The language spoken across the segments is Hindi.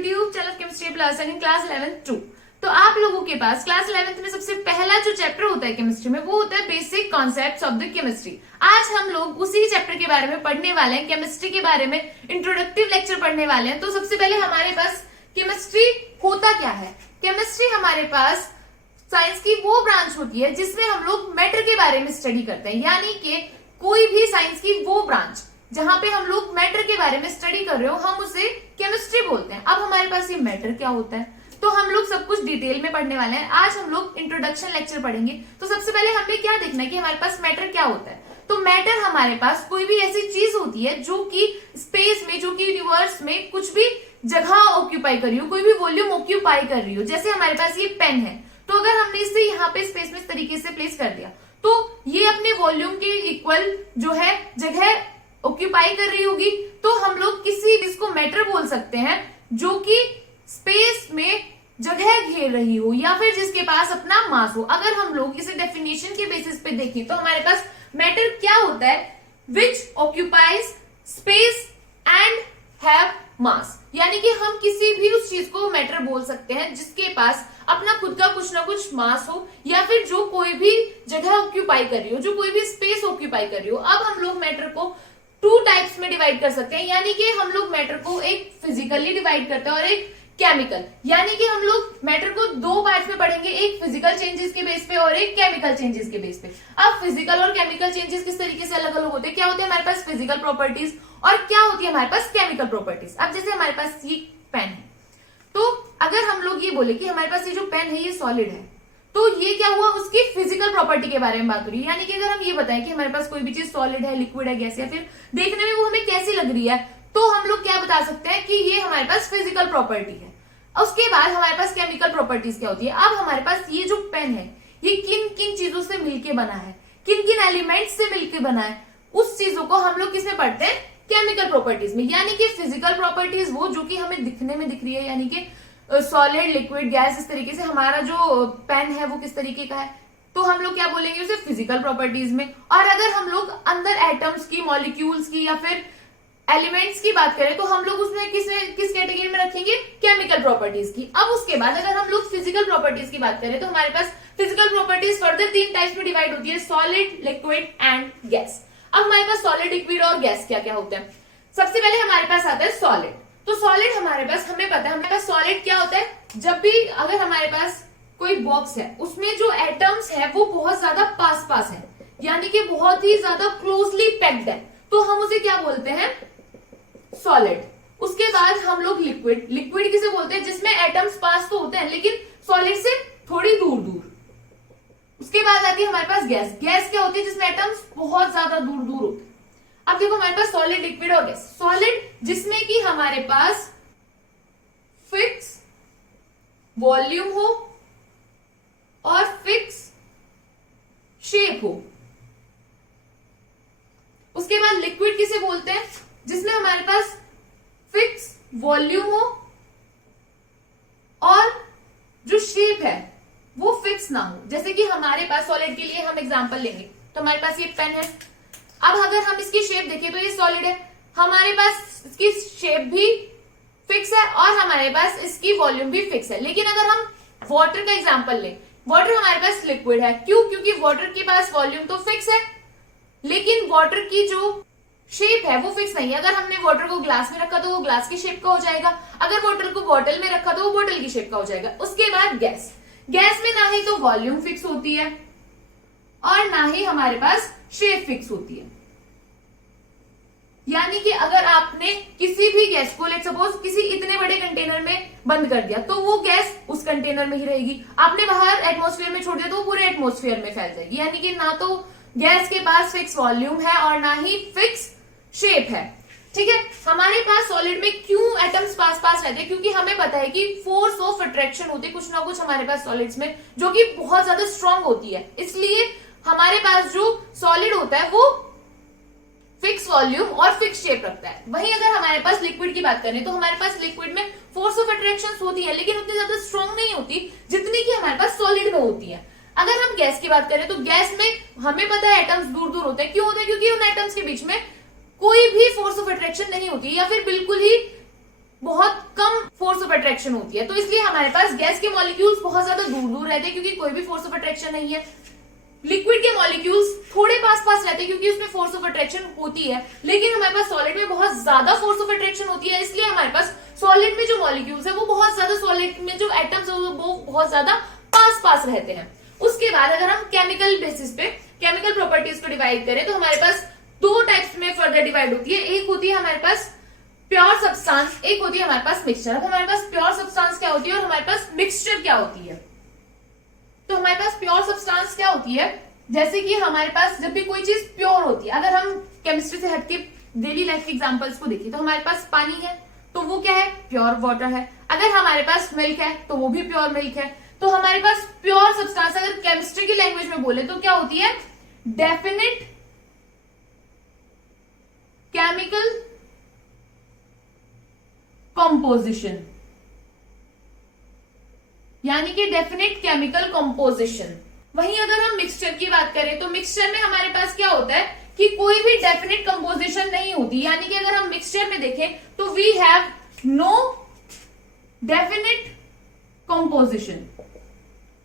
YouTube channel chemistry plus in class 11th 2। तो आप लोगों के पास क्लास 11th में सबसे पहला जो चैप्टर होता है केमिस्ट्री में वो होता है basic concepts of the chemistry. आज हम लोग उसी चैप्टर के बारे में पढ़ने वाले हैं, केमिस्ट्री के बारे में इंट्रोडक्टिव लेक्चर पढ़ने वाले हैं। तो सबसे पहले हमारे पास केमिस्ट्री होता क्या है। केमिस्ट्री हमारे पास साइंस की वो ब्रांच होती है जिसमें हम लोग मैटर के बारे में स्टडी करते हैं, यानी कि कोई भी साइंस की वो ब्रांच जहां पे हम लोग मैटर के बारे में स्टडी कर रहे हो हम उसे केमिस्ट्री बोलते हैं। अब हमारे पास ये मैटर क्या होता है तो हम लोग सब कुछ डिटेल में पढ़ने वाले हैं। आज हम लोग इंट्रोडक्शन लेक्चर पढ़ेंगे। तो सबसे पहले हमें क्या देखना है कि हमारे पास मैटर क्या होता है। तो मैटर हमारे पास कोई भी ऐसी चीज होती है जो कि स्पेस में, जो कि यूनिवर्स में कुछ भी जगह ऑक्यूपाई कर रही हो, कोई भी वॉल्यूम ऑक्यूपाई कर रही हो। जैसे हमारे पास ये पेन है, तो अगर हमने इसे यहाँ पे स्पेस में इस तरीके से प्लेस कर दिया तो ये अपने वॉल्यूम के इक्वल जो है जगह ऑक्यूपाई कर रही होगी। तो हम लोग किसी चीज को मैटर बोल सकते हैं जो कि स्पेस में जगह घेर रही हो या फिर जिसके पास अपना मास हो। अगर हम लोग इसे डेफिनेशन के बेसिस पे देखें तो हमारे पास मैटर क्या होता है, which occupies space and have mass, यानी कि हम किसी भी उस चीज को मैटर बोल सकते हैं जिसके पास अपना खुद का कुछ ना कुछ मास हो या फिर जो कोई भी जगह ऑक्यूपाई कर रही हो, जो कोई भी स्पेस ऑक्यूपाई कर रही हो। अब हम लोग मैटर को टू टाइप्स में डिवाइड कर सकते हैं, यानी कि हम लोग मैटर को एक फिजिकली डिवाइड करते हैं और एक केमिकल, यानी कि हम लोग मैटर को दो पार्ट्स में पढ़ेंगे, एक फिजिकल चेंजेस के बेस पे और एक केमिकल चेंजेस के बेस पे। अब फिजिकल और केमिकल चेंजेस किस तरीके से अलग अलग होते हैं, क्या होते हैं हमारे पास फिजिकल प्रॉपर्टीज और क्या होती है हमारे पास केमिकल प्रॉपर्टीज। अब जैसे हमारे पास ये पेन है, तो अगर हम लोग ये बोले कि हमारे पास ये जो पेन है ये सॉलिड है, तो ये क्या हुआ, उसकी फिजिकल प्रॉपर्टी के बारे में बात हो रही है। यानी कि अगर हम ये बताएं कि हमारे पास कोई भी चीज सॉलिड है, लिक्विड है, गैस है, फिर देखने में वो हमें कैसी लग रही है, तो हम लोग क्या बता सकते हैं कि ये हमारे पास फिजिकल प्रॉपर्टी है। उसके बाद हमारे पास केमिकल प्रॉपर्टीज क्या होती है। अब हमारे पास ये जो पेन है ये किन किन चीजों से मिलके बना है, किन किन एलिमेंट्स से मिलके बना है, उस चीजों को हम लोग किसमें पढ़ते हैं, केमिकल प्रॉपर्टीज में। यानी कि फिजिकल प्रॉपर्टीज वो जो कि हमें दिखने में दिख रही है, यानी कि सॉलिड, लिक्विड, गैस, इस तरीके से हमारा जो पेन है वो किस तरीके का है, तो हम लोग क्या बोलेंगे उसे फिजिकल प्रॉपर्टीज में। और अगर हम लोग अंदर एटम्स की, मॉलिक्यूल्स की या फिर एलिमेंट्स की बात करें तो हम लोग उसमें किस कैटेगरी में रखेंगे, केमिकल प्रॉपर्टीज की। अब उसके बाद अगर हम लोग फिजिकल प्रॉपर्टीज की बात करें तो हमारे पास फिजिकल प्रॉपर्टीज फर्दर तीन टाइप्स में डिवाइड होती है, सॉलिड, लिक्विड एंड गैस। अब हमारे पास सॉलिड, लिक्विड और गैस क्या क्या होते हैं। सबसे पहले हमारे पास आता है सॉलिड। तो सॉलिड हमारे पास, हमें पता है हमारे पास सॉलिड क्या होता है, जब भी अगर हमारे पास कोई बॉक्स है उसमें जो एटम्स है वो बहुत ज्यादा पास पास है, यानी कि बहुत ही ज्यादा क्लोजली पैक्ड है, तो हम उसे क्या बोलते हैं, सॉलिड। उसके बाद हम लोग लिक्विड, लिक्विड किसे बोलते हैं, जिसमें एटम्स पास तो होते हैं लेकिन सॉलिड से थोड़ी दूर दूर। उसके बाद आती है हमारे पास गैस। गैस क्या होती है, जिसमें एटम्स बहुत ज्यादा दूर दूर होते हैं। अब देखो हमारे पास सॉलिड, लिक्विड और गैस। सॉलिड जिसमें कि हमारे पास फिक्स वॉल्यूम हो और फिक्स शेप हो। उसके बाद लिक्विड किसे बोलते हैं, जिसमें हमारे पास फिक्स वॉल्यूम हो और जो शेप है वो फिक्स ना हो। जैसे कि हमारे पास सॉलिड के लिए हम एग्जांपल लेंगे, तो हमारे पास ये पेन है। अब अगर हम इसकी शेप देखें तो ये सॉलिड है, हमारे पास इसकी शेप भी फिक्स है और हमारे पास इसकी वॉल्यूम भी फिक्स है। लेकिन अगर हम वाटर का एग्जांपल लें, वाटर हमारे पास लिक्विड है, क्यों, क्योंकि वाटर के पास वॉल्यूम तो फिक्स है लेकिन वाटर की जो शेप है वो फिक्स नहीं है। अगर हमने वाटर को ग्लास में रखा तो वो ग्लास की शेप का हो जाएगा, अगर वाटर को बॉटल में रखा तो वो बॉटल की शेप का हो जाएगा। उसके बाद गैस, गैस में ना ही तो वॉल्यूम फिक्स होती है और ना ही हमारे पास शेप फिक्स होती है। यानी कि अगर आपने किसी भी गैस को लेट सपोज किसी इतने बड़े कंटेनर में बंद कर दिया तो वो गैस उस कंटेनर में ही रहेगी, आपने बाहर एटमॉस्फेयर में छोड़ दिया तो वो पूरे एटमॉस्फेयर में फैल जाएगी। यानी कि ना तो गैस के पास फिक्स वॉल्यूम है और ना ही फिक्स शेप है। ठीक है, हमारे पास सॉलिड में क्यों एटम्स पास पास रहते हैं, क्योंकि हमें पता है कि फोर्स ऑफ अट्रैक्शन होती है कुछ ना कुछ हमारे पास सॉलिड्स में जो कि बहुत ज्यादा स्ट्रांग होती है, इसलिए हमारे पास जो सॉलिड होता है वो फिक्स वॉल्यूम और फिक्स शेप रखता है। वहीं अगर हमारे पास लिक्विड की बात करें तो हमारे पास लिक्विड में फोर्स ऑफ अट्रैक्शन होती है लेकिन उतनी ज्यादा स्ट्रांग नहीं होती जितनी की हमारे पास सॉलिड में होती है। अगर हम गैस की बात करें तो गैस में हमें पता है एटम्स दूर दूर होते हैं, क्यों होते हैं, क्योंकि उन एटम्स के बीच में कोई भी फोर्स ऑफ अट्रैक्शन नहीं होती या फिर बिल्कुल ही बहुत कम फोर्स ऑफ अट्रैक्शन होती है, तो इसलिए हमारे पास गैस के मॉलिक्यूल्स बहुत ज्यादा दूर दूर रहते हैं क्योंकि कोई भी फोर्स ऑफ अट्रैक्शन नहीं है। लिक्विड के मॉलिक्यूल्स थोड़े पास पास रहते हैं क्योंकि उसमें फोर्स ऑफ अट्रैक्शन होती है, लेकिन हमारे पास सॉलिड में बहुत ज्यादा फोर्स ऑफ अट्रैक्शन होती है, इसलिए हमारे पास सॉलिड में जो मॉलिक्यूल्स है वो बहुत ज्यादा, सॉलिड में जो एटम्स है वो बहुत ज्यादा पास पास रहते हैं। उसके बाद अगर हम केमिकल बेसिस पे केमिकल प्रॉपर्टीज को डिवाइड करें तो हमारे पास दो टाइप्स में फर्दर डिवाइड होती है। एक होती है हमारे पास प्योर सब्सटेंस, एक होती है हमारे पास मिक्सचर। अब हमारे पास प्योर सब्सटेंस क्या होती है और हमारे पास मिक्सचर क्या होती है। तो हमारे पास प्योर सब्सटेंस क्या होती है, जैसे कि हमारे पास जब भी कोई चीज प्योर होती है, अगर हम केमिस्ट्री से हटके डेली लाइफ के एग्जांपल्स को देखें तो हमारे पास पानी है तो वो क्या है, प्योर वाटर है। अगर हमारे पास मिल्क है तो वो भी प्योर मिल्क है। तो हमारे पास प्योर सब्सटेंस अगर केमिस्ट्री की लैंग्वेज में बोले तो क्या होती है, डेफिनेट केमिकल कंपोजिशन, यानी कि डेफिनेट केमिकल कंपोजिशन। वहीं अगर हम मिक्सचर की बात करें तो मिक्सचर में हमारे पास क्या होता है कि कोई भी डेफिनेट कंपोजिशन नहीं होती, यानी कि अगर हम मिक्सचर में देखें तो we have no definite composition,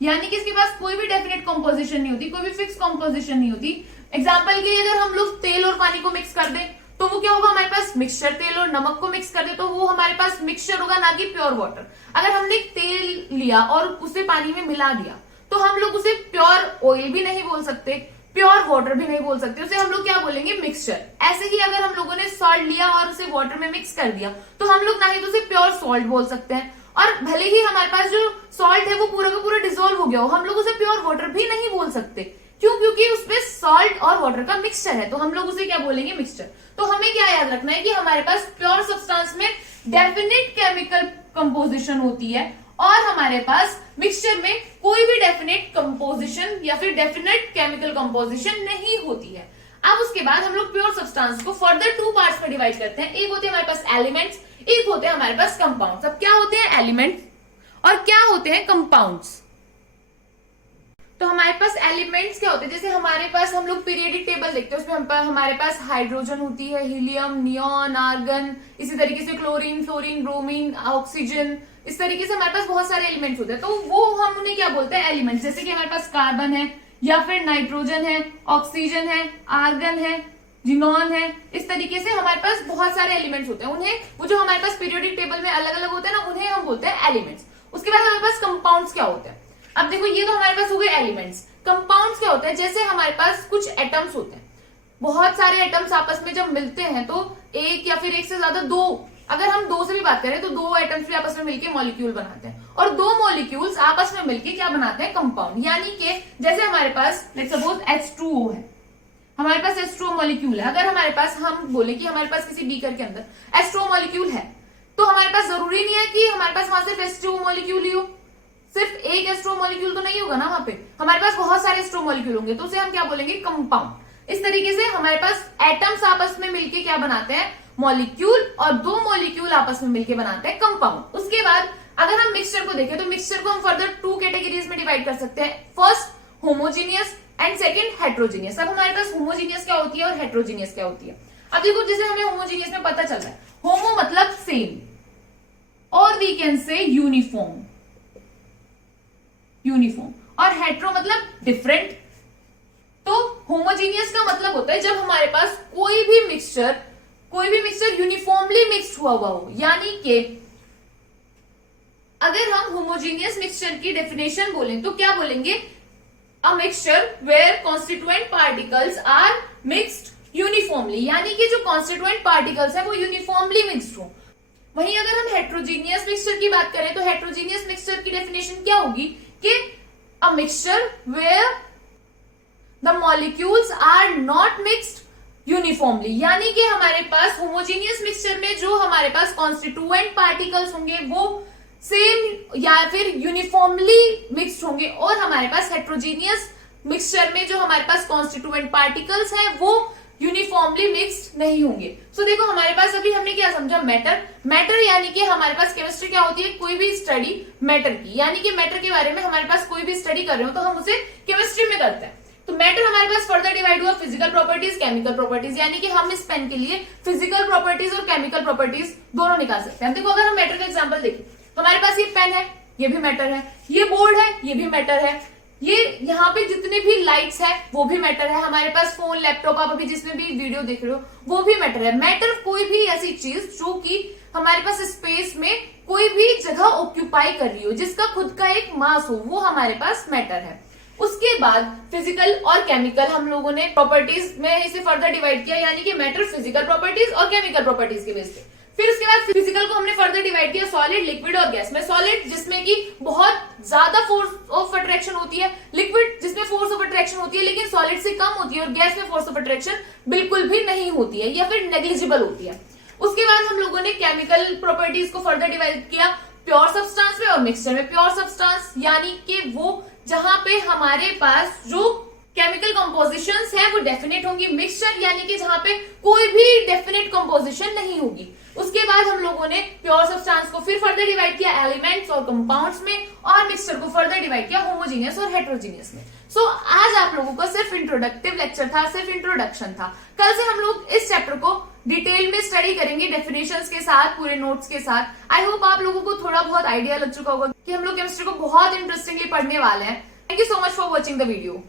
यानी कि इसके पास कोई भी डेफिनेट कंपोजिशन नहीं होती, कोई भी फिक्स कंपोजिशन नहीं होती। एग्जांपल के लिए अगर हम लोग तेल और पानी को मिक्स कर दें तो वो क्या होगा, हमारे पास मिक्सचर। तेल और नमक को मिक्स कर दे तो वो हमारे पास मिक्सचर होगा, ना कि प्योर वाटर। अगर हमने तेल लिया और उसे पानी में मिला दिया तो हम लोग उसे प्योर ऑयल भी नहीं बोल सकते, प्योर वाटर भी नहीं बोल सकते, उसे हम लोग क्या बोलेंगे, मिक्सचर। ऐसे ही अगर हम लोगों ने सॉल्ट लिया और उसे वाटर में मिक्स कर दिया तो हम लोग ना ही तो उसे प्योर सॉल्ट बोल सकते हैं, और भले ही हमारे पास जो सॉल्ट है वो पूरा का पूरा डिसॉल्व हो गया हो, हम लोग उसे प्योर वाटर भी नहीं बोल सकते। क्यों? क्योंकि उसमें सॉल्ट और वाटर का मिक्सचर है, तो हम लोग उसे क्या बोलेंगे, मिक्सचर। तो हमें क्या याद रखना है कि हमारे पास प्योर सब्सटेंस में डेफिनेट केमिकल कंपोजिशन होती है और हमारे पास मिक्सचर में कोई भी डेफिनेट कंपोजिशन या फिर डेफिनेट केमिकल कंपोजिशन नहीं होती है। अब उसके बाद हम लोग प्योर सब्सटेंस को फर्दर टू पार्ट्स में डिवाइड करते हैं। एक होते हैं हमारे पास एलिमेंट्स, एक होते हैं हमारे पास कंपाउंड्स। अब क्या होते हैं एलिमेंट्स और क्या होते हैं कंपाउंड्स। तो हमारे पास एलिमेंट्स क्या होते हैं, जैसे हमारे पास हम लोग पीरियडिक टेबल देखते हैं, उसमें हमारे पास हाइड्रोजन होती है, हीलियम, नियॉन, आर्गन, इसी तरीके से क्लोरीन, फ्लोरीन, ब्रोमीन, ऑक्सीजन, इस तरीके से हमारे पास बहुत सारे एलिमेंट्स होते हैं। तो वो हम उन्हें क्या बोलते हैं, एलिमेंट्स। जैसे कि हमारे पास कार्बन है या फिर नाइट्रोजन है, ऑक्सीजन है, आर्गन है, जिनॉन है, इस तरीके से हमारे पास बहुत सारे एलिमेंट्स होते हैं। उन्हें वो जो हमारे पास पीरियोडिक टेबल में अलग अलग होते हैं ना, उन्हें हम बोलते हैं एलिमेंट्स। उसके बाद हमारे पास कंपाउंड्स क्या होते हैं। अब देखो ये तो हमारे पास हो गए एलिमेंट्स। कंपाउंड्स क्या होता है, जैसे हमारे पास कुछ एटम्स होते हैं, बहुत सारे एटम्स आपस में जब मिलते हैं तो एक या फिर एक से ज्यादा दो, अगर हम दो से भी बात करें तो दो एटम्स भी आपस में मिलकर मॉलिक्यूल बनाते हैं, और दो मॉलिक्यूल्स आपस में मिलकर क्या बनाते हैं, कंपाउंड। यानी कि जैसे हमारे पास लेट्स सपोज H2O है, हमारे पास H2O मॉलिक्यूल है। अगर हमारे पास हम बोले कि हमारे पास किसी बीकर के अंदर H2O मॉलिक्यूल है तो हमारे पास जरूरी नहीं है कि हमारे पास वहां सिर्फ H2O मॉलिक्यूल ही हो, सिर्फ एक H2O मॉलिक्यूल तो नहीं होगा ना, वहां पे हमारे पास बहुत सारे H2O मॉलिक्यूल होंगे, तो उसे हम क्या बोलेंगे, कंपाउंड। इस तरीके से हमारे पास एटम्स आपस में मिलके क्या बनाते हैं, मॉलिक्यूल, और दो मॉलिक्यूल आपस में मिलके बनाते हैं कंपाउंड। उसके बाद अगर हम मिक्सचर को देखें तो मिक्सचर को हम फर्दर टू कैटेगरीज में डिवाइड कर सकते हैं। First homogeneous and second heterogeneous. अब हमारे पास होमोजीनियस क्या होती है और हेट्रोजीनियस क्या होती है। अब देखो जैसे हमें होमोजीनियस में पता चल रहा है, होमो मतलब सेम और वी कैन से यूनिफॉर्म, और हेट्रो मतलब डिफरेंट। तो होमोजीनियस का मतलब होता है जब हमारे पास कोई भी मिक्सचर यूनिफॉर्मली मिक्स हुआ हो, यानी कि अगर हम होमोजीनियस मिक्सचर की डेफिनेशन बोलें तो क्या बोलेंगे, a mixture where constituent particles are mixed uniformly, यानी कि जो कॉन्स्टिट्यूएंट पार्टिकल्स है वो यूनिफॉर्मली मिक्स्ड हो। वहीं अगर हम हेट्रोजीनियस मिक्सचर की बात करें तो हेट्रोजीनियस मिक्सचर की डेफिनेशन क्या होगी कि a mixture where the molecules are not mixed uniformly, यानी कि हमारे पास होमोजीनियस मिक्सचर में जो हमारे पास कॉन्स्टिट्यूएंट पार्टिकल्स होंगे वो सेम या फिर यूनिफॉर्मली मिक्स्ड होंगे, और हमारे पास हेट्रोजीनियस मिक्सचर में जो हमारे पास कॉन्स्टिट्यूएंट पार्टिकल्स हैं वो यूनिफॉर्मली मिक्स्ड नहीं होंगे। सो देखो हमारे पास अभी हमने क्या समझा, मैटर यानी कि हमारे पास केमिस्ट्री क्या होती है, कोई भी स्टडी मैटर की, यानी कि मैटर के बारे में हमारे पास कोई भी स्टडी कर रहे हो तो हम उसे केमिस्ट्री में करते हैं। तो मैटर हमारे पास फर्दर डिवाइड हुआ फिजिकल प्रॉपर्टीज, केमिकल प्रॉपर्टीज, यानी कि हम इस पेन के लिए फिजिकल प्रॉपर्टीज और केमिकल प्रॉपर्टीज दोनों निकाल सकते हैं। देखो अगर हम मैटर का एग्जांपल देखें हमारे पास ये पेन है, ये भी मैटर है, ये बोर्ड है, ये भी मैटर है, ये यहाँ पे जितने भी लाइट्स है वो भी मैटर है, हमारे पास फोन लैपटॉप आप अभी जिसमें भी वीडियो देख रहे हो वो भी मैटर है। मैटर कोई भी ऐसी चीज जो कि हमारे पास स्पेस में कोई भी जगह ऑक्यूपाई कर रही हो, जिसका खुद का एक मास हो, वो हमारे पास मैटर है। उसके बाद फिजिकल और केमिकल हम लोगों ने प्रॉपर्टीज में इसे फर्दर डिवाइड किया, यानी कि मैटर फिजिकल प्रॉपर्टीज और केमिकल प्रॉपर्टीज के बेस पे। फिर उसके बाद फिजिकल को हमने फर्दर डिवाइड किया सॉलिड, लिक्विड और गैस में। सॉलिड जिसमें कि बहुत ज्यादा फोर्स ऑफ अट्रैक्शन होती है, लिक्विड जिसमें फोर्स ऑफ अट्रैक्शन होती है लेकिन सॉलिड से कम होती है, और गैस में फोर्स ऑफ अट्रैक्शन बिल्कुल भी नहीं होती है या फिर नेग्लिजिबल होती है। उसके बाद हम लोगों ने केमिकल प्रॉपर्टीज को फर्दर डिवाइड किया प्योर सब्सटेंस में और मिक्सचर में। प्योर सब्सटेंस यानी कि वो जहां पे हमारे पास जो केमिकल कंपोजिशंस है वो डेफिनेट होंगी। मिक्सचर यानी कि जहां पे कोई भी डेफिनेट कंपोजिशन नहीं होगी। उसके बाद हम लोगों ने प्योर सब्सटेंस को फिर फर्दर डिवाइड किया एलिमेंट्स और कंपाउंड्स में, और मिक्सचर को फर्दर डिवाइड किया होमोजीनियस और हेट्रोजीनियस में। सो आज आप लोगों को सिर्फ इंट्रोडक्टिव लेक्चर था, सिर्फ इंट्रोडक्शन था। कल से हम लोग इस चैप्टर को डिटेल में स्टडी करेंगे डेफिनेशंस के साथ, पूरे नोट्स के साथ। आई होप आप लोगों को थोड़ा बहुत आइडिया लग चुका होगा कि हम लोग केमिस्ट्री को बहुत इंटरेस्टिंगली पढ़ने वाले हैं। Thank you so much for watching the video.